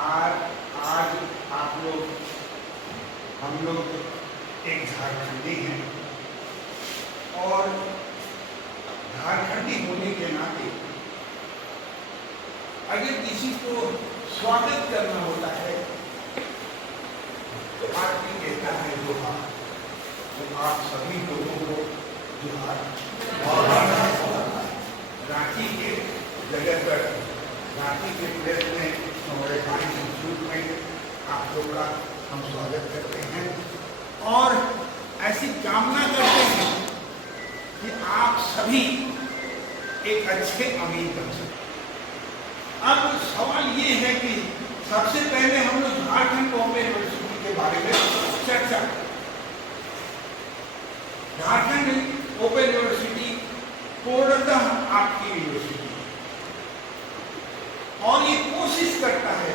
आज आज आप लोग हम लोग एक झारखंडी हैं और झारखंडी होने के नाते अगर किसी को स्वागत करना होता है तो आदमी कहता है जोहार। तो आप सभी लोगों को जोहार। रांची के जगतगढ़ रांची के प्रेस में हमारे पानी इंस्टीट्यूट में आप लोग का हम स्वागत करते हैं और ऐसी कामना करते हैं कि आप सभी एक अच्छे अमीर बन सकें। अब सवाल ये है कि सबसे पहले हम लोग झारखंड बॉम्बे यूनिवर्सिटी के बारे में चर्चा करें। झारखंड ओपन यूनिवर्सिटी पूर्णतः आपकी यूनिवर्सिटी और ये कोशिश करता है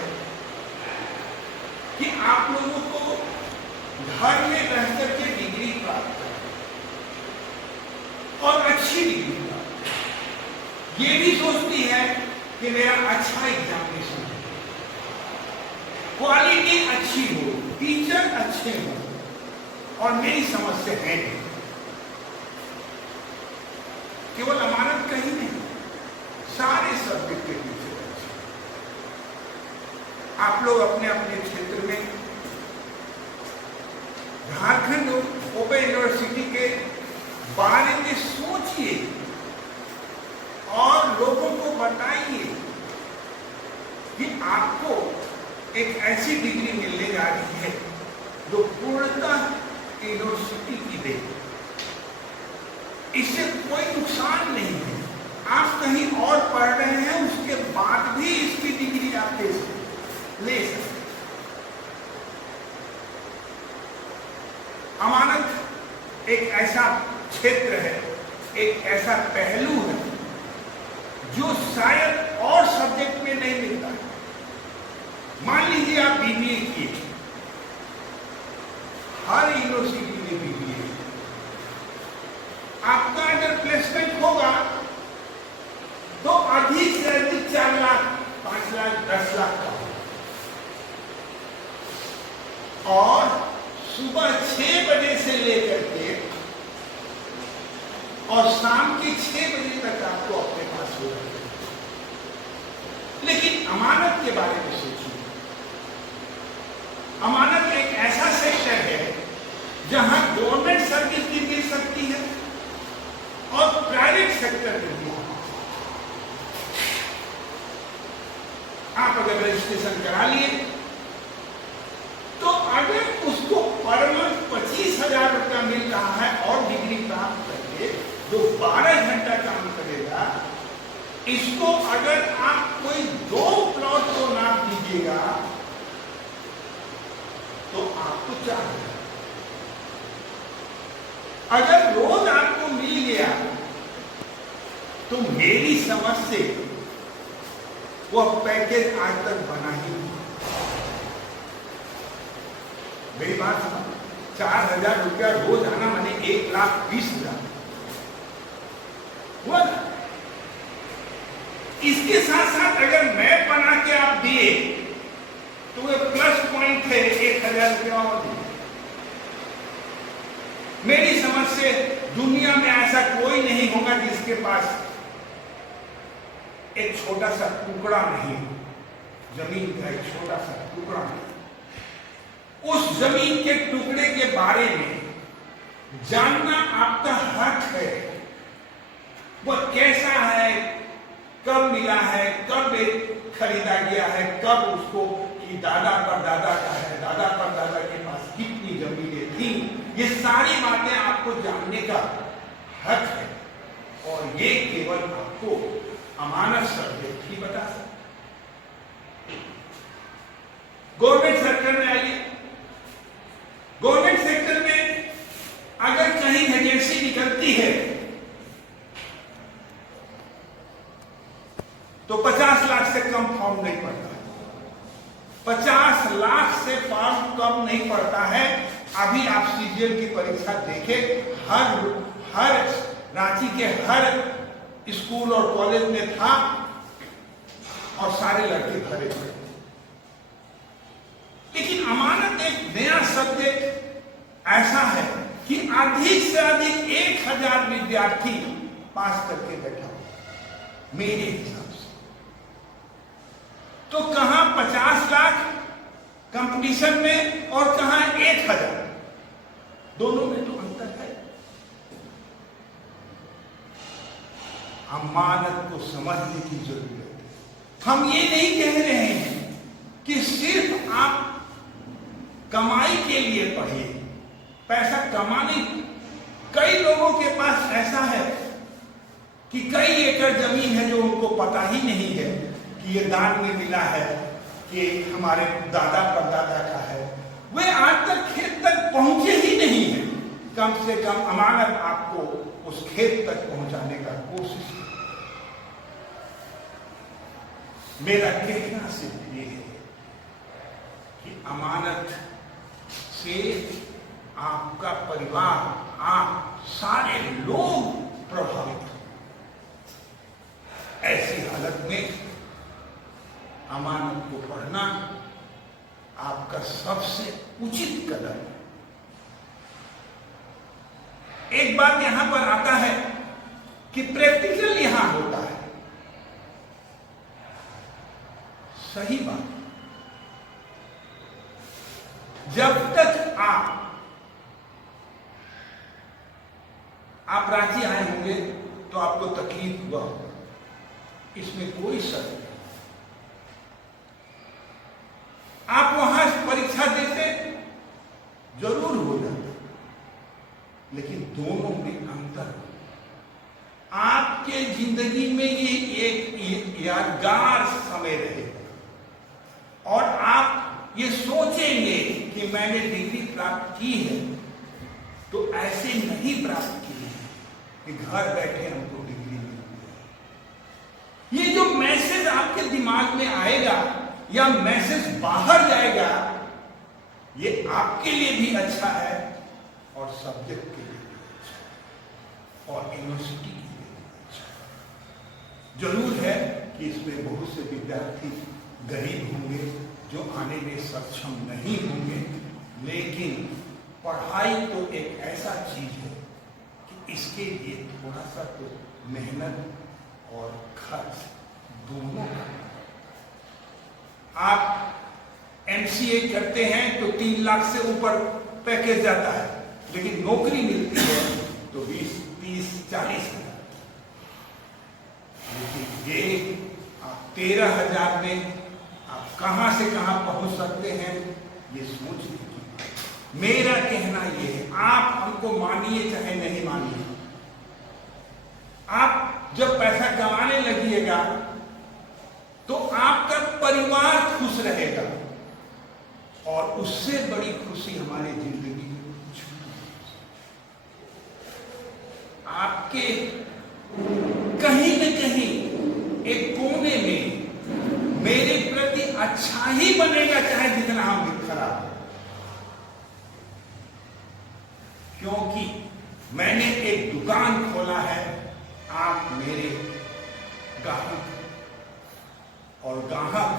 कि आप लोगों को घर में रहकर के डिग्री प्राप्त करें और अच्छी डिग्री प्राप्त करें। ये भी सोचती है कि मेरा अच्छा एग्जामिनेशन हो, क्वालिटी अच्छी हो, टीचर अच्छे हो और मेरी समझ से है नहीं। केवल अमानत कहीं नहीं, सारे सब्जेक्ट के टीचर अच्छे। आप लोग अपने अपने क्षेत्र में झारखंड ओपन यूनिवर्सिटी के बारे में सोचिए और लोगों को बताइए कि आपको एक ऐसी डिग्री मिलने जा रही है जो पूर्णतः यूनिवर्सिटी की दे। इससे कोई नुकसान नहीं है। आप कहीं और पढ़ रहे हैं उसके बाद भी इसकी डिग्री आप ले सकते। अमानत एक ऐसा क्षेत्र है, एक ऐसा पहलू है जो शायद और सब्जेक्ट में नहीं मिलता। मान लीजिए आप बीबीए किए, हर यूनिवर्सिटी में बीबीए, आपका अगर प्लेसमेंट होगा तो अधिक से अधिक 4 लाख, 5 लाख, 10 लाख का होगा और सुबह 6 बजे से लेकर के और शाम के 6 बजे तक आपको अपने पास हो रहा है। लेकिन अमानत के बारे में सोचिए। अमानत एक ऐसा सेक्टर है जहां गवर्नमेंट सर्विस भी मिल सकती है और प्राइवेट सेक्टर में भी। आप अगर रजिस्ट्रेशन करा लिए तो अगर उसको पर मंथ 25,000 रुपया मिल रहा है और डिग्री प्राप्त करके जो 12 घंटा काम करेगा, इसको अगर आप कोई 2 प्लॉट को नाप दीजिएगा तो आपको 4,000। अगर रोज आपको मिल गया तो मेरी समझ से वह पैकेज आज तक बना ही नहीं। मेरी बात सुनो, 4,000 रुपया रोज आना माने 1,20,000 हुआ ना। इसके साथ साथ अगर मैप बना के आप दिए तो वह प्लस पॉइंट है 1,000 रुपया और दिए। मेरी समझ से दुनिया में ऐसा कोई नहीं होगा जिसके पास एक छोटा सा टुकड़ा नहीं, जमीन का एक छोटा सा टुकड़ा नहीं। उस जमीन के टुकड़े के बारे में जानना आपका हक है। वह कैसा है, कब मिला है, कब खरीदा गया है, कब उसको कि दादा पर दादा का है, दादा पर दादा के पास कितनी जमीनें थी, ये सारी बातें आपको जानने का हक है और ये केवल आपको अमानत सब्जेक्ट ही बता सकते। गवर्नमेंट सेक्टर में आइए। गवर्नमेंट सेक्टर में अगर कहीं वैकेंसी निकलती है तो 50 लाख से कम फॉर्म नहीं पड़ता है। 50 लाख से फॉर्म कम नहीं पड़ता है। अभी आप सीजीएल की परीक्षा देखें, हर रांची के हर स्कूल और कॉलेज में था और सारे लड़के भरे थे। अधिक से अधिक 1000 विद्यार्थी पास करके बैठा हो मेरे हिसाब से। तो कहां 50 लाख कंपटीशन में और कहां 1000, दोनों में तो अंतर है। अमानत को समझने की जरूरत है। हम ये नहीं कह रहे हैं कि सिर्फ आप कमाई के लिए पढ़े, पैसा कमाने। कई लोगों के पास ऐसा है कि कई एकड़ जमीन है जो उनको पता ही नहीं है कि ये दान में मिला है, कि हमारे दादा परदादा का है। वे आज तक खेत तक पहुंचे ही नहीं है। कम से कम अमानत आपको उस खेत तक पहुंचाने का कोशिश है। मेरा कहना सिर्फ ये है कि अमानत से आपका परिवार, आप सारे लोग प्रभावित हो। ऐसी हालत में अमानत को पढ़ना आपका सबसे उचित कदम है। एक बात यहां पर आता है कि प्रैक्टिकल यहां होता है, सही बात। जब तक आप रांची आए होंगे तो आपको तकलीफ हुआ होगा, इसमें कोई शक नहीं। आप वहां परीक्षा देते जरूर हो जाता, लेकिन दोनों में अंतर। आपके जिंदगी में ये एक यादगार समय रहेगा और आप ये सोचेंगे कि मैंने डिग्री प्राप्त की है तो ऐसे नहीं प्राप्त की है कि घर बैठे हमको डिग्री मिलती है। ये जो मैसेज आपके दिमाग में आएगा या मैसेज बाहर जाएगा, ये आपके लिए भी अच्छा है और सब्जेक्ट के लिए भी अच्छा है और यूनिवर्सिटी के लिए भी अच्छा है। जरूर है कि इसमें बहुत से विद्यार्थी गरीब होंगे जो आने में सक्षम नहीं होंगे, लेकिन पढ़ाई तो एक ऐसा चीज है कि इसके लिए थोड़ा सा तो मेहनत और खर्च दोनों करना। आप एमसीए करते हैं तो 3 लाख से ऊपर पैकेज जाता है, लेकिन नौकरी मिलती है तो 20, 30, 40 हजार। लेकिन ये आप 13,000 में आप कहां से कहां पहुंच सकते हैं, ये सोचने की बात। मेरा कहना ये है, आप हमको मानिए चाहे नहीं मानिए, आप जब पैसा कमाने लगिएगा तो आपका परिवार खुश रहेगा और उससे बड़ी खुशी हमारी जिंदगी में कुछ नहीं। आपके कहीं न कहीं एक कोने में मेरे प्रति अच्छा ही बनेगा, चाहे जितना हम खराब हो, क्योंकि मैंने एक दुकान खोला है। आप मेरे ग्राहक और ग्राहक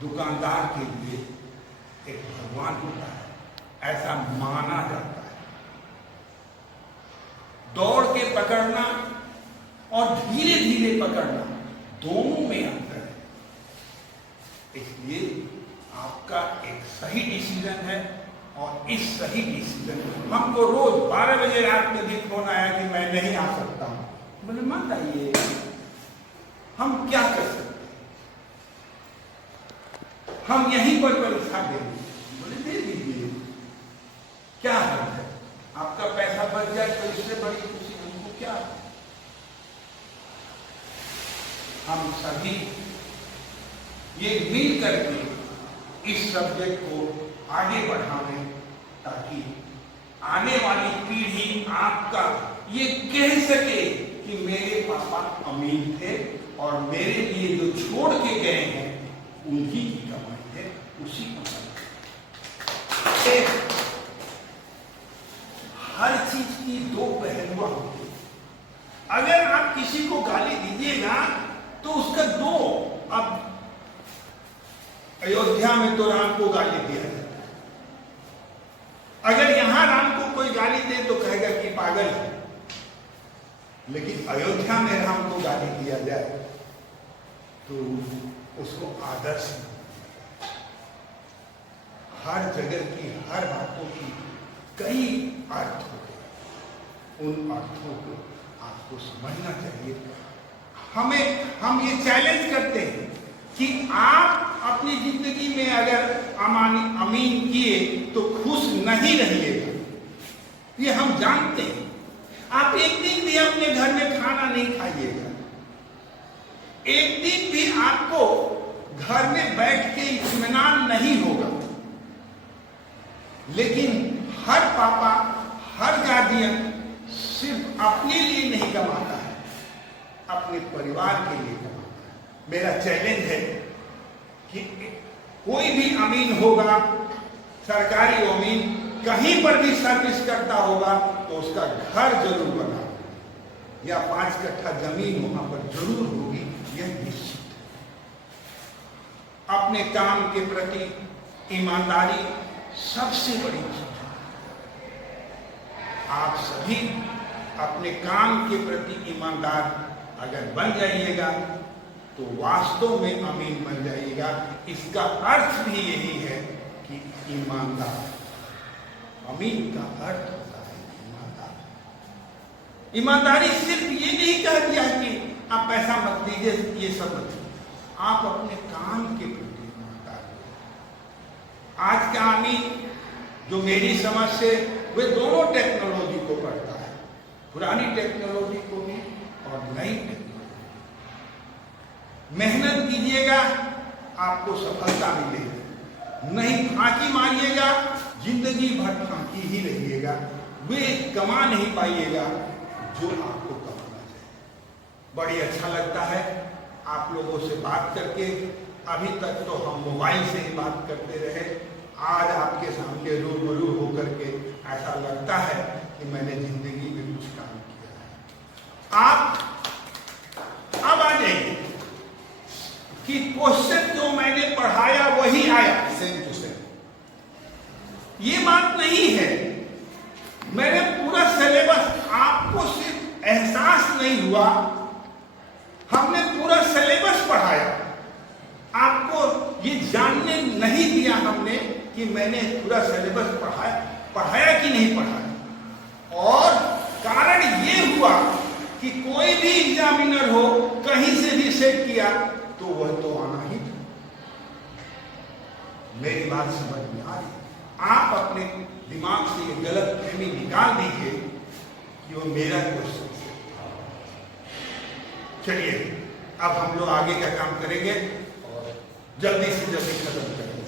दुकानदार के लिए एक भगवान होता है, ऐसा माना जाता है। दौड़ के पकड़ना और धीरे धीरे पकड़ना, दोनों में अंतर है। इसलिए आपका एक सही डिसीजन है और इस सही डिसीजन में हमको रोज 12 बजे रात में भी फोन आया कि मैं नहीं आ सकता हूं। बोले मत आइए, हम क्या कर सकते हैं, हम यहीं पर परीक्षा देंगे। बोले दे दीजिए, क्या है, आपका पैसा बच जाए तो इससे बड़ी खुशी हमको क्या है। हम सभी ये मिल करके इस सब्जेक्ट को आगे बढ़ावें ताकि आने वाली पीढ़ी आपका ये कह सके कि मेरे पापा अमीर थे और मेरे लिए जो छोड़ के गए हैं उन्हीं की कमाई है, उसी को। हर चीज की दो पहलुआ होती है। अगर आप किसी को गाली दीजिएगा तो उसका दो, अब अयोध्या में तो राम को गाली दिया जाता है, अगर यहां राम को कोई गाली दे तो कहेगा कि पागल है, लेकिन अयोध्या में राम को गाली दिया जाए तो उसको आदर्श। हर जगह की हर बातों की कई अर्थ होते हैं, उन अर्थों को आपको समझना चाहिए। हम ये चैलेंज करते हैं कि आप अपनी जिंदगी में अगर अमीन किए तो खुश नहीं रहिएगा, ये हम जानते हैं। आप एक दिन भी अपने घर में खाना नहीं खाइएगा, एक दिन भी आपको घर में बैठ के इत्मीनान नहीं होगा। लेकिन हर पापा, हर गार्जियन सिर्फ अपने लिए नहीं कमाता है, अपने परिवार के लिए कमाता है। मेरा चैलेंज है कि कोई भी अमीन होगा, सरकारी अमीन कहीं पर भी सर्विस करता होगा तो उसका घर जरूर बना या 5 कट्ठा जमीन वहां पर जरूर होगी, यह निश्चित है। अपने काम के प्रति ईमानदारी सबसे बड़ी चीज है। आप सभी अपने काम के प्रति ईमानदार अगर बन जाइएगा तो वास्तव में अमीन बन जाइएगा। इसका अर्थ भी यही है कि ईमानदार, अमीन का अर्थ होता है ईमानदार। ईमानदारी सिर्फ ये नहीं कह दिया कि आप पैसा मत दीजिए, ये सब मत, आप अपने काम के प्रति ईमानदार। आज का अमीन जो मेरी समझ से वे दोनों टेक्नोलॉजी को पढ़ता है, पुरानी टेक्नोलॉजी को भी और नई टेक्नोलॉजी। मेहनत कीजिएगा आपको सफलता मिलेगी, नहीं फांकी मारिएगा जिंदगी भर फांकी ही रहिएगा, वे कमा नहीं पाइएगा जो आपको कमाना चाहिए। बड़ी अच्छा लगता है आप लोगों से बात करके। अभी तक तो हम मोबाइल से ही बात करते रहे, आज आपके सामने रूबरू होकर के ऐसा लगता है कि मैंने जिंदगी में कुछ काम किया है। आप अब आ जाइए कि क्वेश्चन जो मैंने पढ़ाया वही आया सेम टू सेम, ये बात नहीं है। मैंने पूरा सिलेबस, आपको सिर्फ एहसास नहीं हुआ, हमने पूरा सिलेबस पढ़ाया, आपको ये जानने नहीं दिया हमने कि मैंने पूरा सिलेबस पढ़ाया कि नहीं पढ़ाया। और कारण ये हुआ कि कोई भी एग्जामिनर हो, कहीं से भी सेट किया तो वह तो आना ही था। मेरी बात समझ में आ रही? आप अपने दिमाग से ये गलत फहमी निकाल दीजिए कि वो मेरा क्वेश्चन है। चलिए अब हम लोग आगे का काम करेंगे और जल्दी से जल्दी खत्म करेंगे।